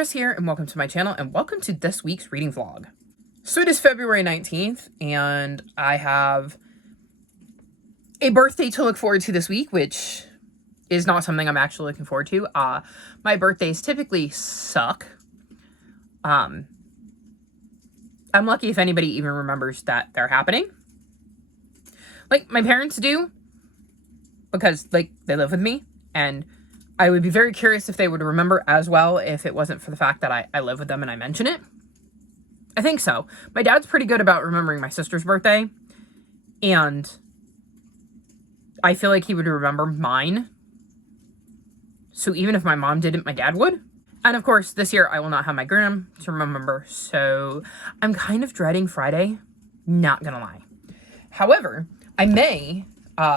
Chris here, and welcome to my channel, and welcome to this week's reading vlog. So it is February 19th, and I have a birthday to look forward to this week, which is not something I'm actually looking forward to. My birthdays typically suck. I'm lucky if anybody even remembers that they're happening. Like, my parents do, because, like, they live with me, and I would be very curious if they would remember as well if it wasn't for the fact that I live with them and I mention it. I think so. My dad's pretty good about remembering my sister's birthday, and I feel like he would remember mine. So even if my mom didn't, my dad would. And of course, this year I will not have my gram to remember, so I'm kind of dreading Friday, not gonna lie. However, I may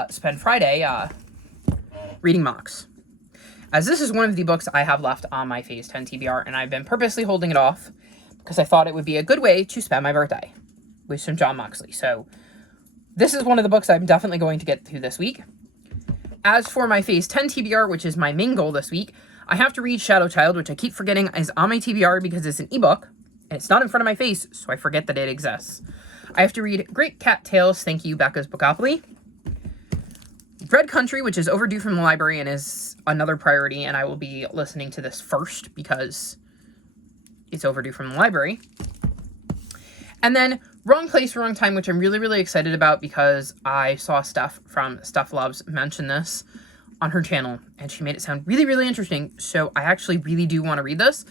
spend Friday reading Mox, as this is one of the books I have left on my Phase 10 TBR, and I've been purposely holding it off because I thought it would be a good way to spend my birthday with some John Moxley. So this is one of the books I'm definitely going to get through this week. As for my Phase 10 TBR, which is my main goal this week, I have to read Shadow Child, which I keep forgetting is on my TBR because it's an ebook, and it's not in front of my face, so I forget that it exists. I have to read Great Cat Tales, Thank You, Becca's Bookopoly. Dread Country, which is overdue from the library and is another priority, and I will be listening to this first because it's overdue from the library. And then Wrong Place, Wrong Time, which I'm really, really excited about because I saw Steph from Steph Loves mention this on her channel, and she made it sound really, really interesting, so I actually really do want to read this.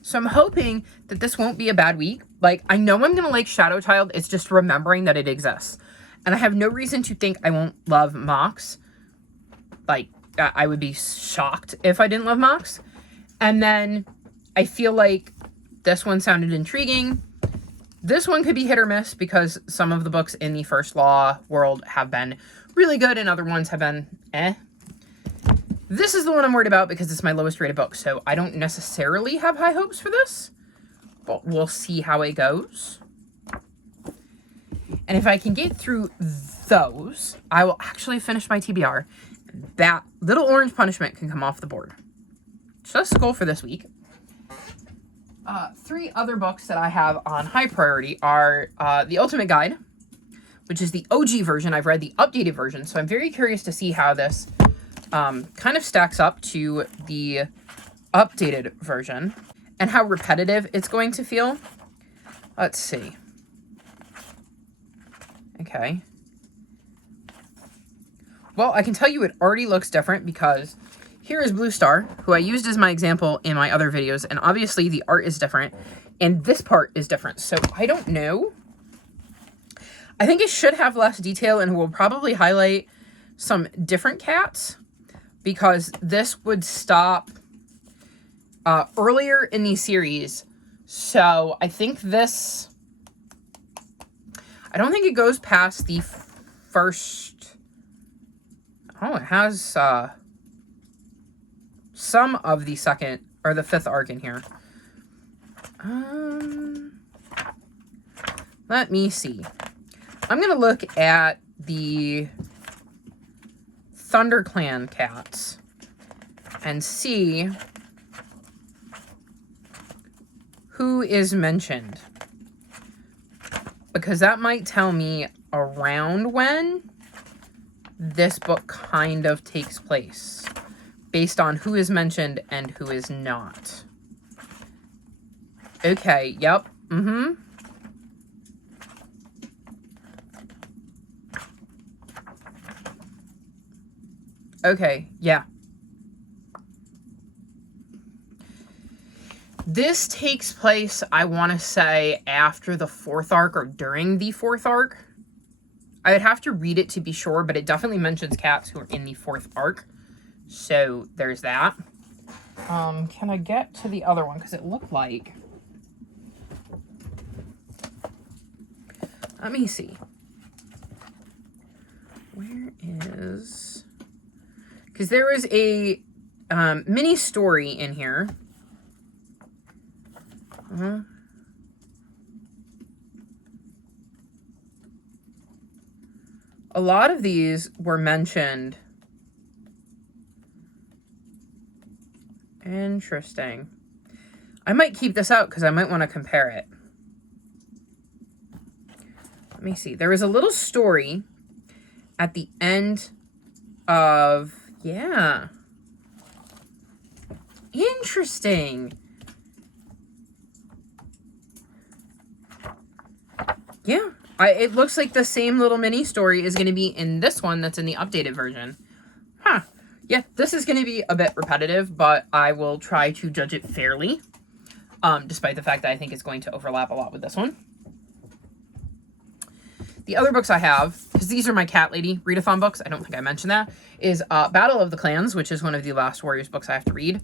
So I'm hoping that this won't be a bad week. Like, I know I'm going to like Shadow Child, it's just remembering that it exists. And I have no reason to think I won't love Mox. Like, I would be shocked if I didn't love Mox. And then I feel like this one sounded intriguing. This one could be hit or miss because some of the books in the First Law world have been really good and other ones have been eh. This is the one I'm worried about because it's my lowest rated book, so I don't necessarily have high hopes for this, but we'll see how it goes. And if I can get through those, I will actually finish my TBR. That Little Orange Punishment can come off the board. So that's the goal for this week. Three other books that I have on high priority are The Ultimate Guide, which is the OG version. I've read the updated version, so I'm very curious to see how this kind of stacks up to the updated version and how repetitive it's going to feel. Let's see. Okay. Well, I can tell you it already looks different because here is Blue Star, who I used as my example in my other videos, and obviously the art is different, and this part is different. So I don't know. I think it should have less detail and will probably highlight some different cats because this would stop earlier in the series. So I think this, I don't think it goes past the first, oh, it has some of the second or the fifth arc in here. Let me see. I'm going to look at the ThunderClan cats and see who is mentioned, because that might tell me around when this book kind of takes place based on who is mentioned and who is not. Okay, yep, Okay, yeah. This takes place, I want to say, after the fourth arc or during the fourth arc. I would have to read it to be sure, but it definitely mentions cats who are in the fourth arc. So there's that. Can I get to the other one? Because it looked like... Let me see. Where is... Because there is a mini story in here. A lot of these were mentioned. Interesting. I might keep this out because I might want to compare it. Let me see. There was a little story at the end of, yeah. Interesting. Yeah. It looks like the same little mini story is going to be in this one that's in the updated version. Huh. Yeah, this is going to be a bit repetitive, but I will try to judge it fairly, despite the fact that I think it's going to overlap a lot with this one. The other books I have, because these are my Cat Lady readathon books, I don't think I mentioned that, is Battle of the Clans, which is one of the Last Warriors books I have to read.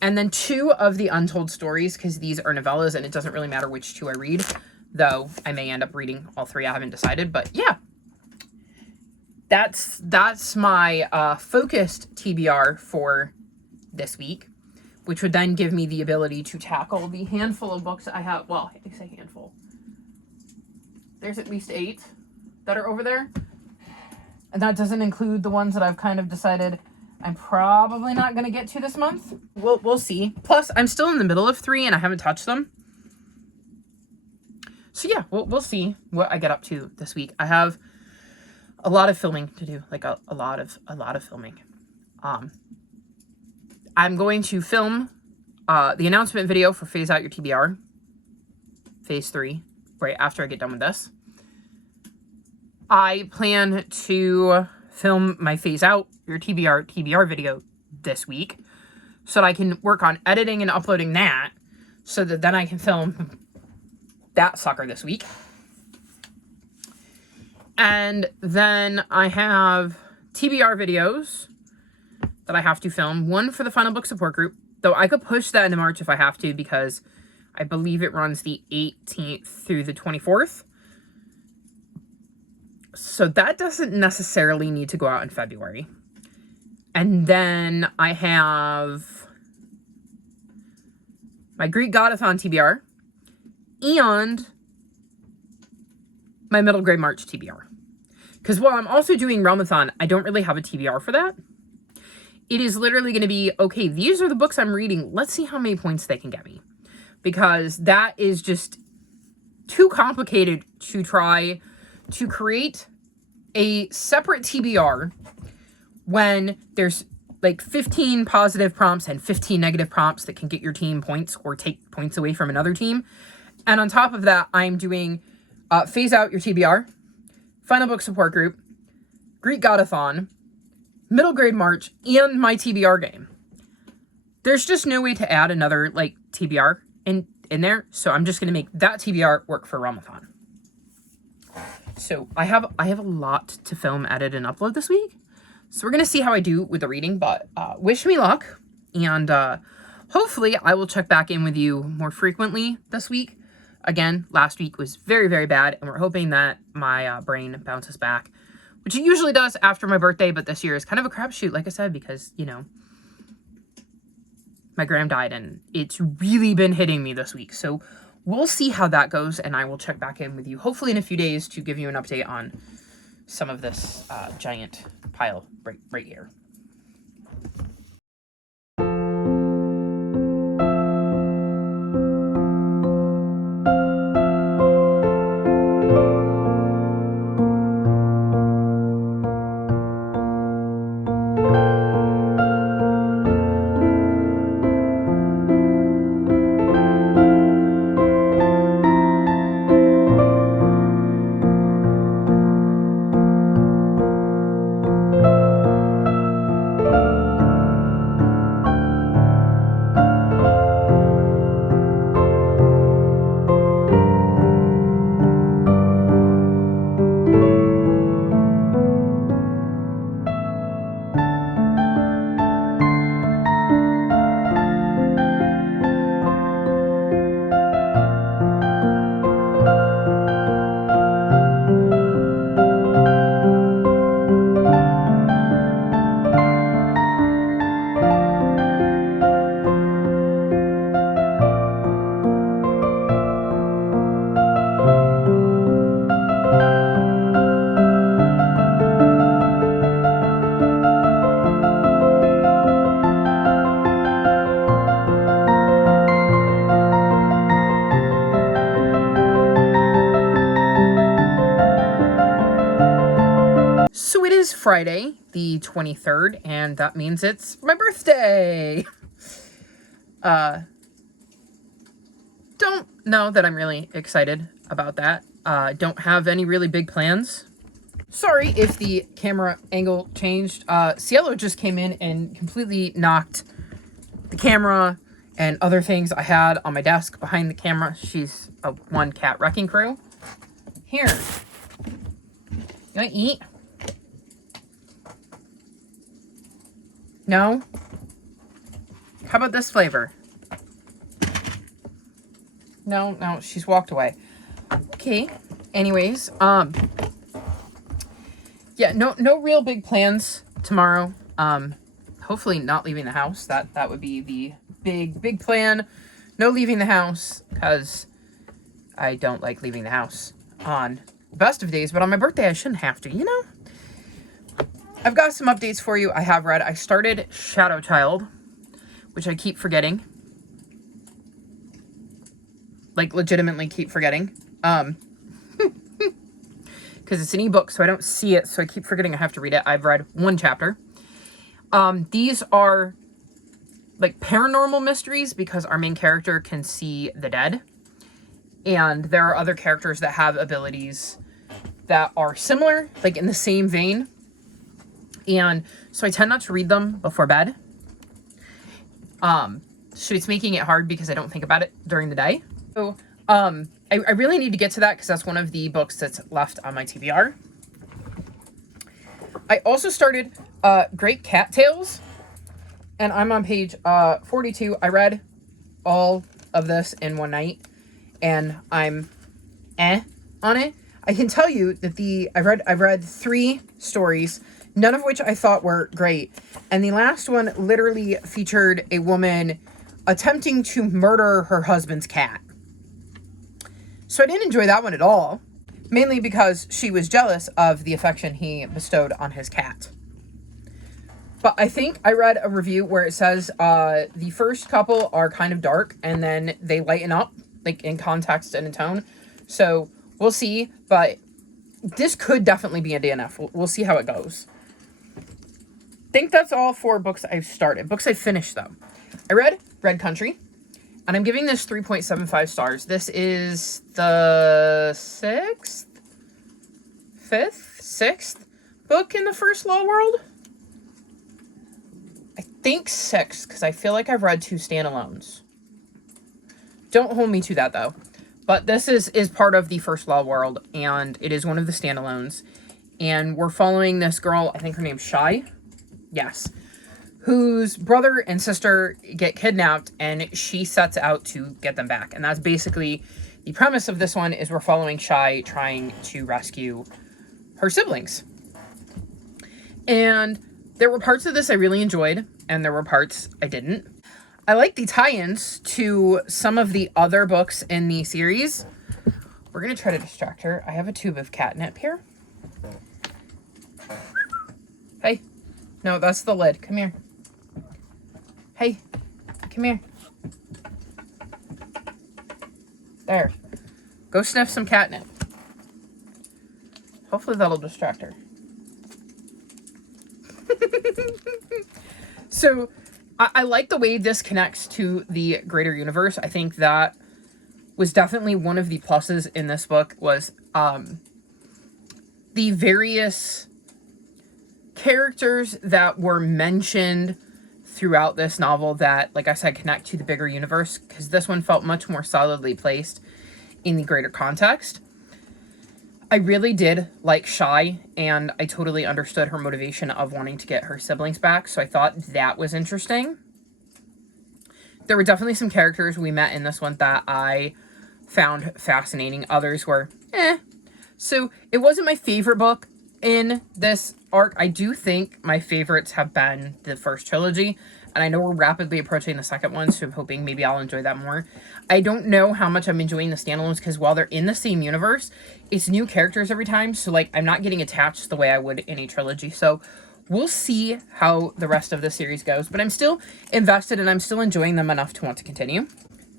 And then 2 of the Untold Stories, because these are novellas, and it doesn't really matter which 2 I read, though I may end up reading all 3. I haven't decided, but yeah. That's my focused TBR for this week, which would then give me the ability to tackle the handful of books I have. Well, I say handful. There's at least 8 that are over there. And that doesn't include the ones that I've kind of decided I'm probably not going to get to this month. We'll see. Plus, I'm still in the middle of 3 and I haven't touched them. So yeah, we'll see what I get up to this week. I have a lot of filming to do, like a lot of filming. I'm going to film the announcement video for Phase Out Your TBR, Phase 3, right after I get done with this. I plan to film my Phase Out Your TBR video this week so that I can work on editing and uploading that so that then I can film that sucker this week. And then I have TBR videos that I have to film. One for the Final Book Support Group, though I could push that into March if I have to because I believe it runs the 18th through the 24th. So that doesn't necessarily need to go out in February. And then I have my Greek Godathon TBR and my Middle Grade March TBR. Because while I'm also doing Realmathon, I don't really have a TBR for that. It is literally going to be, okay, these are the books I'm reading. Let's see how many points they can get me. Because that is just too complicated to try to create a separate TBR when there's like 15 positive prompts and 15 negative prompts that can get your team points or take points away from another team. And on top of that, I'm doing Phase Out Your TBR, Final Book Support Group, Greek Godathon, Middle Grade March, and my TBR game. There's just no way to add another like TBR in there, so I'm just going to make that TBR work for Realmathon. So I have a lot to film, edit, and upload this week. So we're going to see how I do with the reading, but wish me luck, and hopefully I will check back in with you more frequently this week. Again, last week was very, very bad, and we're hoping that my brain bounces back, which it usually does after my birthday, but this year is kind of a crapshoot, like I said, because, you know, my gram died, and it's really been hitting me this week. So we'll see how that goes, and I will check back in with you, hopefully in a few days, to give you an update on some of this giant pile right here. is Friday, the 23rd, and that means it's my birthday. Don't know that I'm really excited about that. Don't have any really big plans. Sorry if the camera angle changed. Cielo just came in and completely knocked the camera and other things I had on my desk behind the camera. She's a one cat wrecking crew. Here. You wanna eat? No? How about this flavor? No, she's walked away. Okay. Anyways, yeah, no real big plans tomorrow. Hopefully not leaving the house. That would be the big plan. No leaving the house, because I don't like leaving the house on the best of days, but on my birthday I shouldn't have to, you know? I've got some updates for you. I started Shadow Child, which I keep forgetting. Like, legitimately keep forgetting. Because it's an ebook, so I don't see it, so I keep forgetting I have to read it. I've read one chapter. These are, like, paranormal mysteries, because our main character can see the dead. And there are other characters that have abilities that are similar, like, in the same vein. And so I tend not to read them before bed. So it's making it hard because I don't think about it during the day. So, I really need to get to that because that's one of the books that's left on my TBR. I also started Great Cat Tales, and I'm on page 42. I read all of this in one night, and I'm on it. I can tell you that I've read 3 stories, none of which I thought were great, and the last one literally featured a woman attempting to murder her husband's cat. So I didn't enjoy that one at all, mainly because she was jealous of the affection he bestowed on his cat. But I think I read a review where it says the first couple are kind of dark and then they lighten up, like, in context and in tone. So we'll see, but this could definitely be a DNF. We'll see how it goes. I think that's all for books I've started. Books I've finished, though. I read Red Country. And I'm giving this 3.75 stars. This is the 6th book in the First Law World. I think 6th, because I feel like I've read 2 standalones. Don't hold me to that, though. But this is part of the First Law World, and it is one of the standalones. And we're following this girl, I think her name's Shy. Yes. Whose brother and sister get kidnapped, and she sets out to get them back. And that's basically the premise of this one, is we're following Shy trying to rescue her siblings. And there were parts of this I really enjoyed, and there were parts I didn't. I like the tie-ins to some of the other books in the series. We're going to try to distract her. I have a tube of catnip here. Hey. No, that's the lid. Come here. Hey, come here. There. Go sniff some catnip. Hopefully that'll distract her. So, I like the way this connects to the greater universe. I think that was definitely one of the pluses in this book, was the various characters that were mentioned throughout this novel that, like I said, connect to the bigger universe, because this one felt much more solidly placed in the greater context. I really did like Shy, and I totally understood her motivation of wanting to get her siblings back, so I thought that was interesting. There were definitely some characters we met in this one that I found fascinating. Others were So it wasn't my favorite book in this arc. I do think my favorites have been the first trilogy, and I know we're rapidly approaching the second one, so I'm hoping maybe I'll enjoy that more. I don't know how much I'm enjoying the standalones, because while they're in the same universe, it's new characters every time, so, like, I'm not getting attached the way I would in a trilogy. So we'll see how the rest of the series goes, but I'm still invested, and I'm still enjoying them enough to want to continue.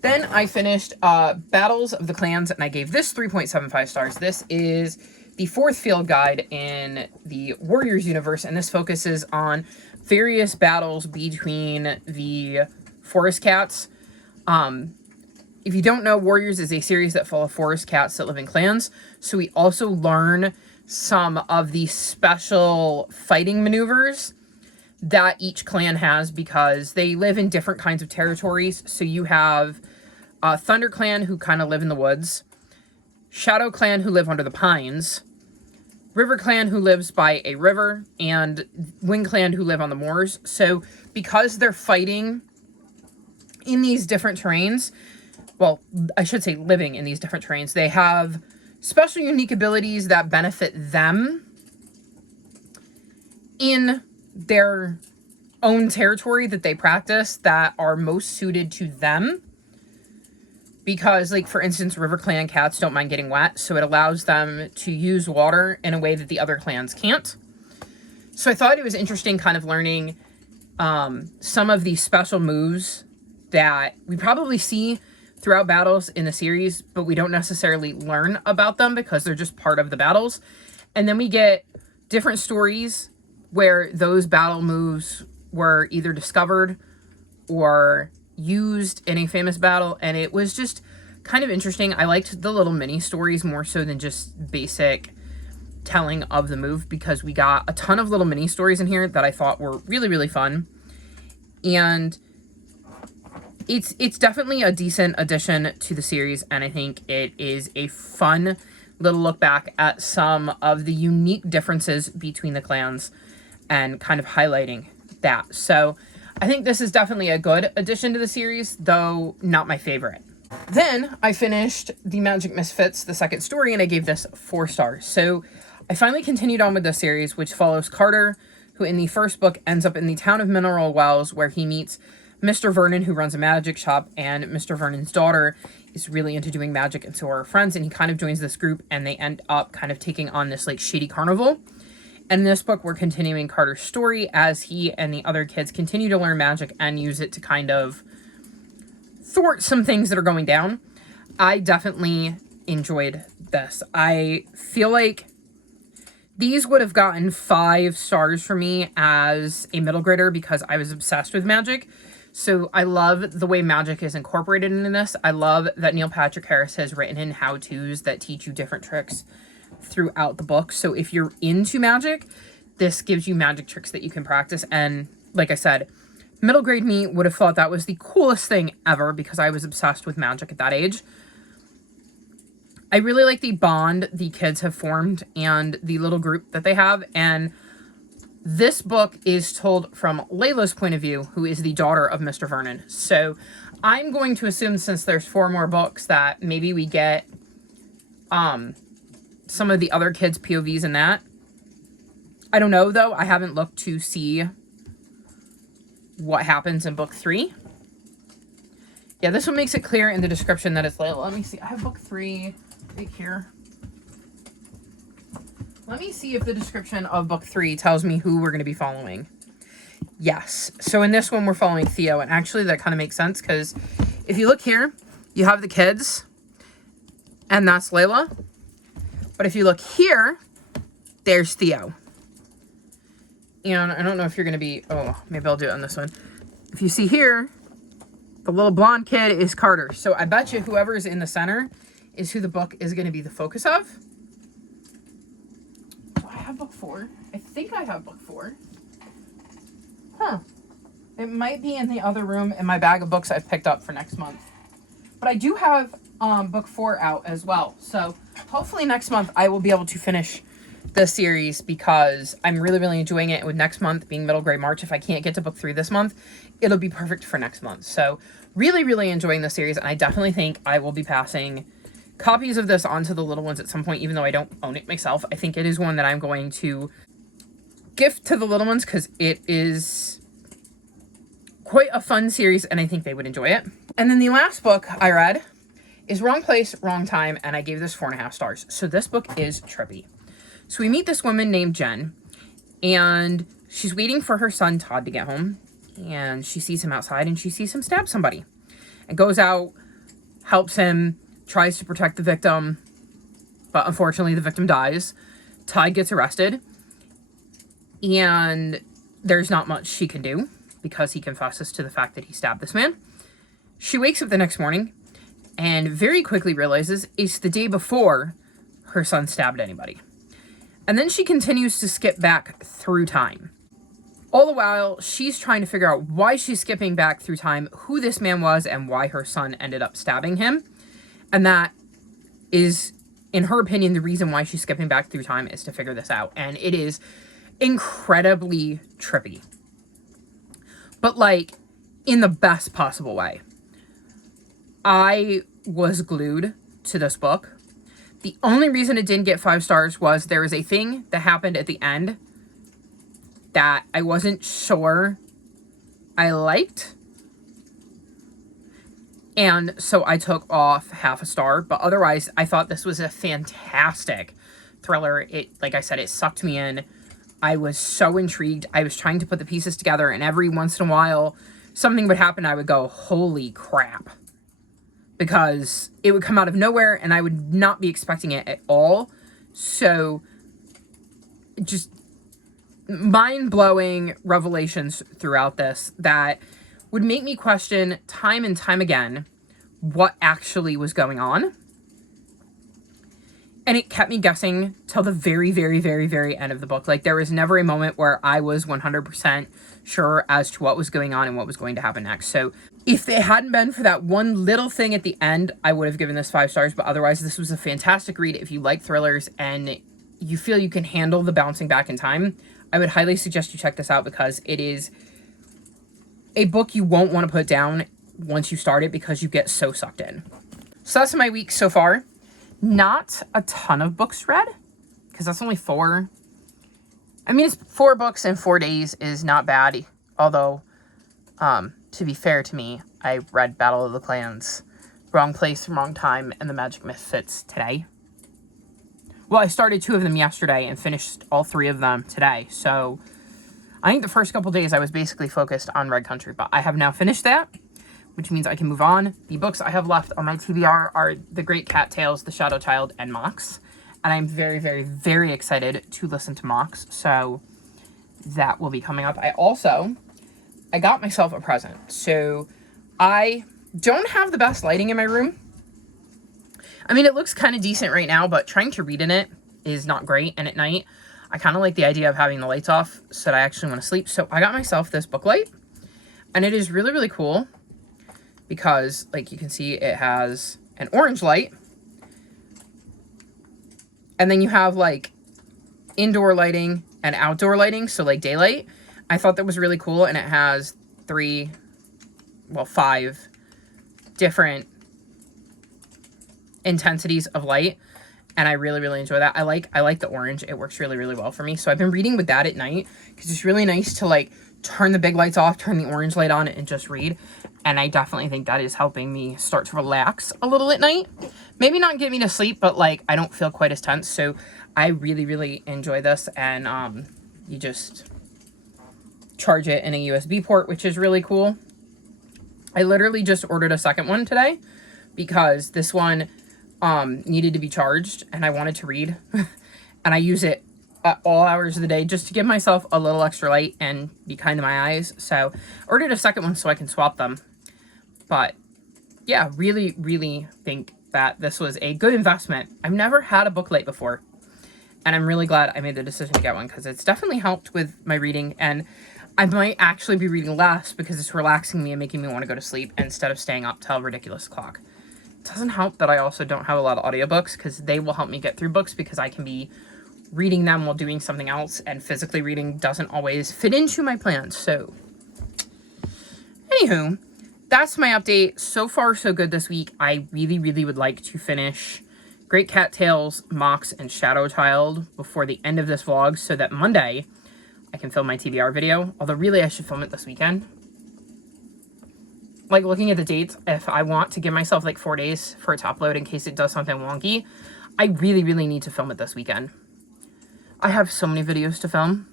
Then I finished Battles of the Clans, and I gave this 3.75 stars. This is the fourth field guide in the Warriors universe, and this focuses on various battles between the Forest Cats. If you don't know, Warriors is a series that follows forest cats that live in clans, so we also learn some of the special fighting maneuvers that each clan has because they live in different kinds of territories. So you have Thunder Clan, who kind of live in the woods, Shadow Clan, who live under the pines, River Clan, who lives by a river, and Wind Clan, who live on the moors. So because they're fighting in these different terrains, well, I should say living in these different terrains, they have special unique abilities that benefit them in their own territory that they practice that are most suited to them. Because, like, for instance, River Clan cats don't mind getting wet, so it allows them to use water in a way that the other clans can't. So I thought it was interesting kind of learning some of these special moves that we probably see throughout battles in the series, but we don't necessarily learn about them because they're just part of the battles. And then we get different stories where those battle moves were either discovered or used in a famous battle, and it was just kind of interesting. I liked the little mini stories more so than just basic telling of the move, because we got a ton of little mini stories in here that I thought were really, really fun. And it's definitely a decent addition to the series, and I think it is a fun little look back at some of the unique differences between the clans and kind of highlighting that. So I think this is definitely a good addition to the series, though not my favorite. Then I finished The Magic Misfits, the second story, and I gave this 4 stars. So I finally continued on with the series, which follows Carter, who in the first book ends up in the town of Mineral Wells, where he meets Mr. Vernon, who runs a magic shop, and Mr. Vernon's daughter is really into doing magic, and so are her friends, and he kind of joins this group, and they end up kind of taking on this, like, shady carnival. And in this book, we're continuing Carter's story as he and the other kids continue to learn magic and use it to kind of thwart some things that are going down. I definitely enjoyed this. I feel like these would have gotten 5 stars for me as a middle grader because I was obsessed with magic. So I love the way magic is incorporated into this. I love that Neil Patrick Harris has written in how-tos that teach you different tricks throughout the book. So if you're into magic, this gives you magic tricks that you can practice. And like I said, middle grade me would have thought that was the coolest thing ever because I was obsessed with magic at that age. I really like the bond the kids have formed and the little group that they have. And this book is told from Layla's point of view, who is the daughter of Mr. Vernon. So I'm going to assume, since there's 4 more books, that maybe we get some of the other kids' POVs in that. I don't know, though. I haven't looked to see what happens in book 3. Yeah, this one makes it clear in the description that it's Layla. Let me see. I have book 3 right here. Let me see if the description of book 3 tells me who we're going to be following. Yes. So in this one, we're following Theo. And actually, that kind of makes sense because if you look here, you have the kids. And that's Layla. But if you look here, there's Theo. And I don't know if you're going to be... Oh, maybe I'll do it on this one. If you see here, the little blonde kid is Carter. So I bet you whoever is in the center is who the book is going to be the focus of. Do I have book 4? I think I have book 4. Huh. It might be in the other room in my bag of books I've picked up for next month. But I do have book 4 out as well. So hopefully next month I will be able to finish the series because I'm really, really enjoying it. With next month being middle grade March, if I can't get to book 3 this month, it'll be perfect for next month. So really, really enjoying the series. And I definitely think I will be passing copies of this on to the little ones at some point, even though I don't own it myself. I think it is one that I'm going to gift to the little ones because it is quite a fun series and I think they would enjoy it. And then the last book I read is Wrong Place, Wrong Time, and I gave this 4.5 stars. So this book is trippy. So we meet this woman named Jen, and she's waiting for her son Todd to get home, and she sees him outside, and she sees him stab somebody, and goes out, helps him, tries to protect the victim, but unfortunately the victim dies. Ty gets arrested, and there's not much she can do because he confesses to the fact that he stabbed this man. She wakes up the next morning and very quickly realizes it's the day before her son stabbed anybody. And then she continues to skip back through time. All the while, she's trying to figure out why she's skipping back through time, who this man was, and why her son ended up stabbing him. And that is, in her opinion, the reason why she's skipping back through time is to figure this out. And it is incredibly trippy. But, like, in the best possible way. I was glued to this book. The only reason it didn't get 5 stars was there was a thing that happened at the end that I wasn't sure I liked. And so I took off half a star. But otherwise, I thought this was a fantastic thriller. It, like I said, it sucked me in. I was so intrigued. I was trying to put the pieces together. And every once in a while, something would happen. I would go, holy crap. Because it would come out of nowhere and I would not be expecting it at all. So, just mind-blowing revelations throughout this that would make me question time and time again what actually was going on. And it kept me guessing till the very, very, very, very end of the book. Like, there was never a moment where I was 100% sure as to what was going on and what was going to happen next. So, if it hadn't been for that one little thing at the end, I would have given this 5 stars. But otherwise, this was a fantastic read. If you like thrillers and you feel you can handle the bouncing back in time, I would highly suggest you check this out because it is a book you won't want to put down once you start it because you get so sucked in. So that's my week so far. Not a ton of books read because that's only 4. I mean, it's 4 books in 4 days is not bad. Although, to be fair to me, I read Battle of the Clans, Wrong Place, Wrong Time, and The Magic Misfits today. Well, I started 2 of them yesterday and finished all 3 of them today. So, I think the first couple days I was basically focused on Red Country. But I have now finished that, which means I can move on. The books I have left on my TBR are The Great Cat Tales, The Shadow Child, and Mox. And I'm very, very, very excited to listen to Mox. So, that will be coming up. I got myself a present. So, I don't have the best lighting in my room. I mean, it looks kind of decent right now, but trying to read in it is not great. And at night, I kind of like the idea of having the lights off so that I actually want to sleep. So, I got myself this book light. And it is really, really cool because, like you can see, it has an orange light. And then you have, like, indoor lighting and outdoor lighting, so, like, daylight. I thought that was really cool, and it has 5 different intensities of light, and I really, really enjoy that. I like the orange. It works really, really well for me. So I've been reading with that at night, because it's really nice to, like, turn the big lights off, turn the orange light on, and just read. And I definitely think that is helping me start to relax a little at night. Maybe not get me to sleep, but, like, I don't feel quite as tense. So I really, really enjoy this. And you just charge it in a USB port, which is really cool. I literally just ordered a second one today because this one needed to be charged and I wanted to read. And I use it at all hours of the day just to give myself a little extra light and be kind to my eyes. So I ordered a second one so I can swap them. But yeah, really, really think that this was a good investment. I've never had a book light before. And I'm really glad I made the decision to get one because it's definitely helped with my reading. And I might actually be reading less because it's relaxing me and making me want to go to sleep instead of staying up till a ridiculous clock. It doesn't help that I also don't have a lot of audiobooks because they will help me get through books because I can be reading them while doing something else, and physically reading doesn't always fit into my plans. So, anywho, that's my update. So far, so good this week. I really, really would like to finish Great Cat Tales, Mox, and Shadow Child before the end of this vlog so that Monday I can film my TBR video. Although, really, I should film it this weekend. Like, looking at the dates, if I want to give myself, like, 4 days for it to upload in case it does something wonky, I really, really need to film it this weekend. I have so many videos to film.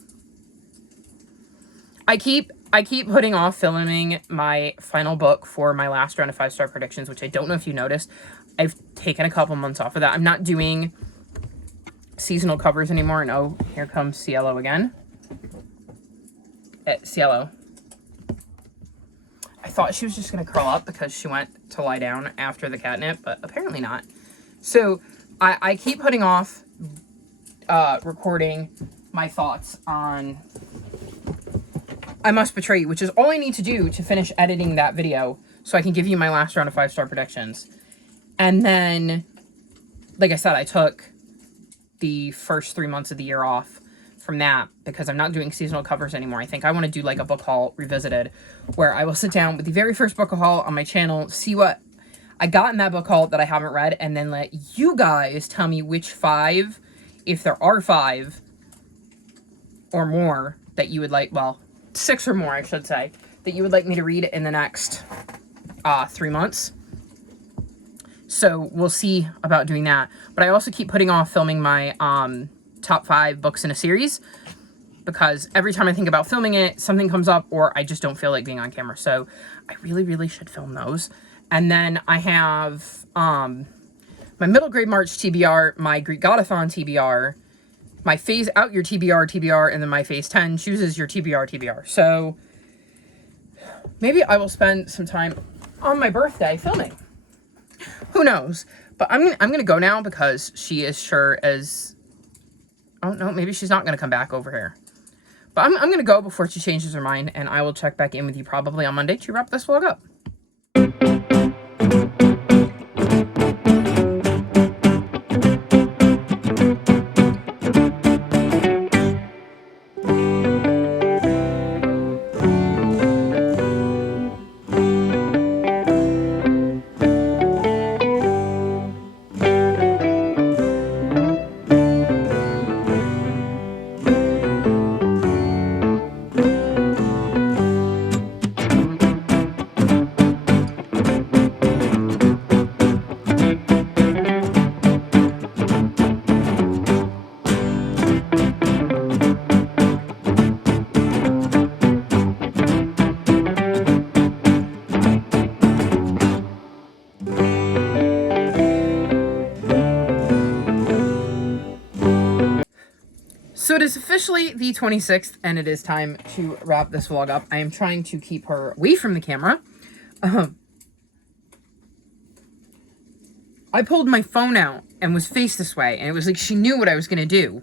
I keep putting off filming my final book for my last round of 5-star predictions, which I don't know if you noticed. I've taken a couple months off of that. I'm not doing seasonal covers anymore. And oh, here comes Cielo again. Cielo. I thought she was just going to curl up because she went to lie down after the catnip, but apparently not. So I keep putting off recording my thoughts on I Must Betray You, which is all I need to do to finish editing that video so I can give you my last round of 5-star predictions. And then, like I said, I took the first 3 months of the year off from that because I'm not doing seasonal covers anymore. I think I want to do like a book haul revisited where I will sit down with the very first book haul on my channel, see what I got in that book haul that I haven't read, and then let you guys tell me which 5, if there are 5 or more that you would like, well, 6 or more, I should say, that you would like me to read in the next 3 months. So we'll see about doing that. But I also keep putting off filming my top 5 books in a series because every time I think about filming it, something comes up or I just don't feel like being on camera. So I really, really should film those. And then I have my middle grade March TBR, my Greek Godathon TBR, my phase out your TBR, and then my phase 10 chooses your TBR. So maybe I will spend some time on my birthday filming. Who knows? But I'm gonna go now because she is sure as, oh no, maybe she's not gonna come back over here. But I'm gonna go before she changes her mind, and I will check back in with you probably on Monday to wrap this vlog up. So it is officially the 26th, and it is time to wrap this vlog up. I am trying to keep her away from the camera. I pulled my phone out and was faced this way, and it was like she knew what I was going to do.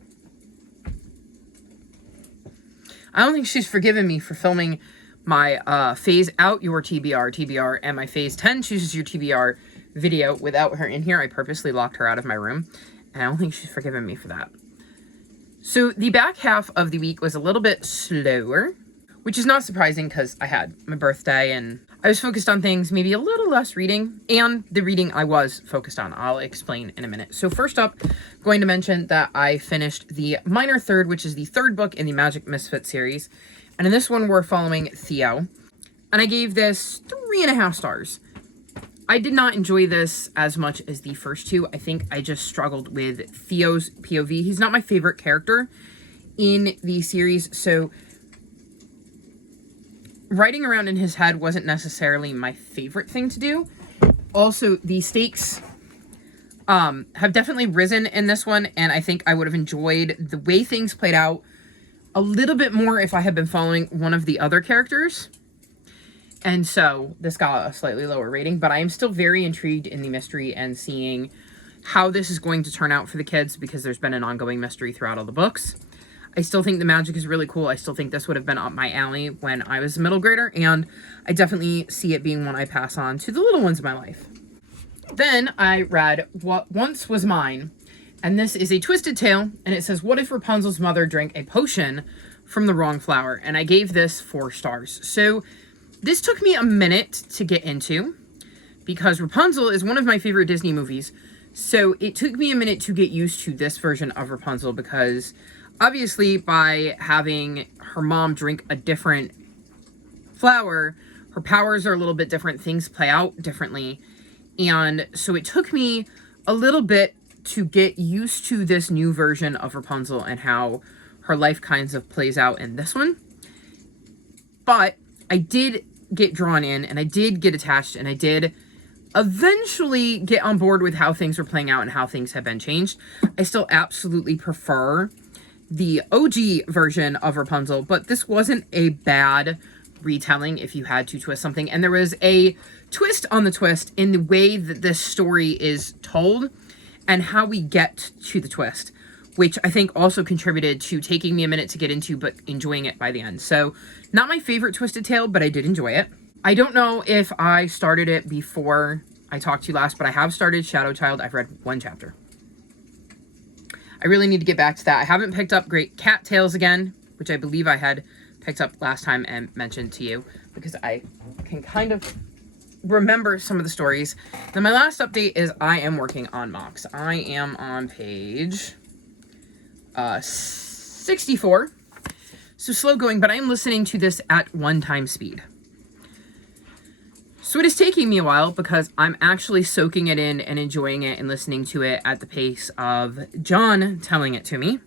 I don't think she's forgiven me for filming my phase out your TBR, and my phase 10 chooses your TBR video without her in here. I purposely locked her out of my room, and I don't think she's forgiven me for that. So the back half of the week was a little bit slower, which is not surprising because I had my birthday and I was focused on things, maybe a little less reading, and the reading I was focused on. I'll explain in a minute. So first up, going to mention that I finished the Minor Third, which is the 3rd book in the Magic Misfit series. And in this one, we're following Theo. And I gave this 3.5 stars. I did not enjoy this as much as the first 2. I think I just struggled with Theo's POV. He's not my favorite character in the series, so writing around in his head wasn't necessarily my favorite thing to do. Also, the stakes have definitely risen in this one, and I think I would have enjoyed the way things played out a little bit more if I had been following one of the other characters. And so this got a slightly lower rating, but I am still very intrigued in the mystery and seeing how this is going to turn out for the kids because there's been an ongoing mystery throughout all the books. I still think the magic is really cool. I still think this would have been up my alley when I was a middle grader, and I definitely see it being one I pass on to the little ones in my life. Then I read What Once Was Mine, and this is a twisted tale, and it says, what if Rapunzel's mother drank a potion from the wrong flower? And I gave this 4 stars. So this took me a minute to get into because Rapunzel is one of my favorite Disney movies. So it took me a minute to get used to this version of Rapunzel because obviously by having her mom drink a different flower, her powers are a little bit different. Things play out differently. And so it took me a little bit to get used to this new version of Rapunzel and how her life kinds of plays out in this one. But I did get drawn in, and I did get attached, and I did eventually get on board with how things are playing out and how things have been changed. I still absolutely prefer the OG version of Rapunzel, but this wasn't a bad retelling if you had to twist something. And there was a twist on the twist in the way that this story is told and how we get to the twist, which I think also contributed to taking me a minute to get into, but enjoying it by the end. So, not my favorite Twisted Tale, but I did enjoy it. I don't know if I started it before I talked to you last, but I have started Shadow Child. I've read 1 chapter. I really need to get back to that. I haven't picked up Great Cat Tales again, which I believe I had picked up last time and mentioned to you, because I can kind of remember some of the stories. Then my last update is I am working on Mox. I am on page 64. So slow going, but I am listening to this at 1x speed. So it is taking me a while because I'm actually soaking it in and enjoying it and listening to it at the pace of John telling it to me.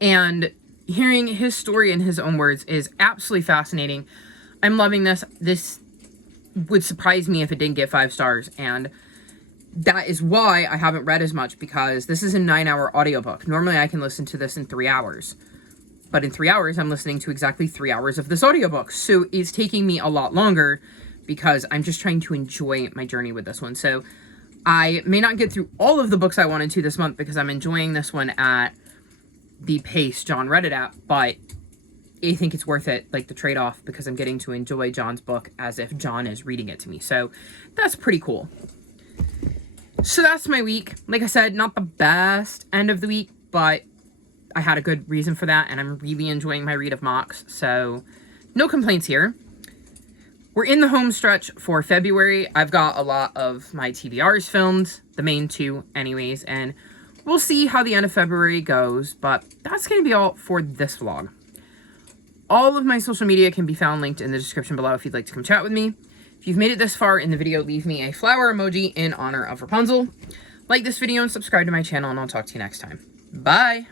And hearing his story in his own words is absolutely fascinating. I'm loving this. This would surprise me if it didn't get 5 stars. And that is why I haven't read as much, because this is a 9-hour audiobook. Normally I can listen to this in 3 hours. But in 3 hours, I'm listening to exactly 3 hours of this audiobook. So it's taking me a lot longer because I'm just trying to enjoy my journey with this one. So I may not get through all of the books I wanted to this month because I'm enjoying this one at the pace John read it at. But I think it's worth it, like the trade-off, because I'm getting to enjoy John's book as if John is reading it to me. So that's pretty cool. So that's my week. Like I said, not the best end of the week, but I had a good reason for that, and I'm really enjoying my read of Mox, so no complaints here. We're in the home stretch for February. I've got a lot of my TBRs filmed, the main 2 anyways, and we'll see how the end of February goes, but that's going to be all for this vlog. All of my social media can be found linked in the description below if you'd like to come chat with me. If you've made it this far in the video, leave me a flower emoji in honor of Rapunzel. Like this video and subscribe to my channel, and I'll talk to you next time. Bye!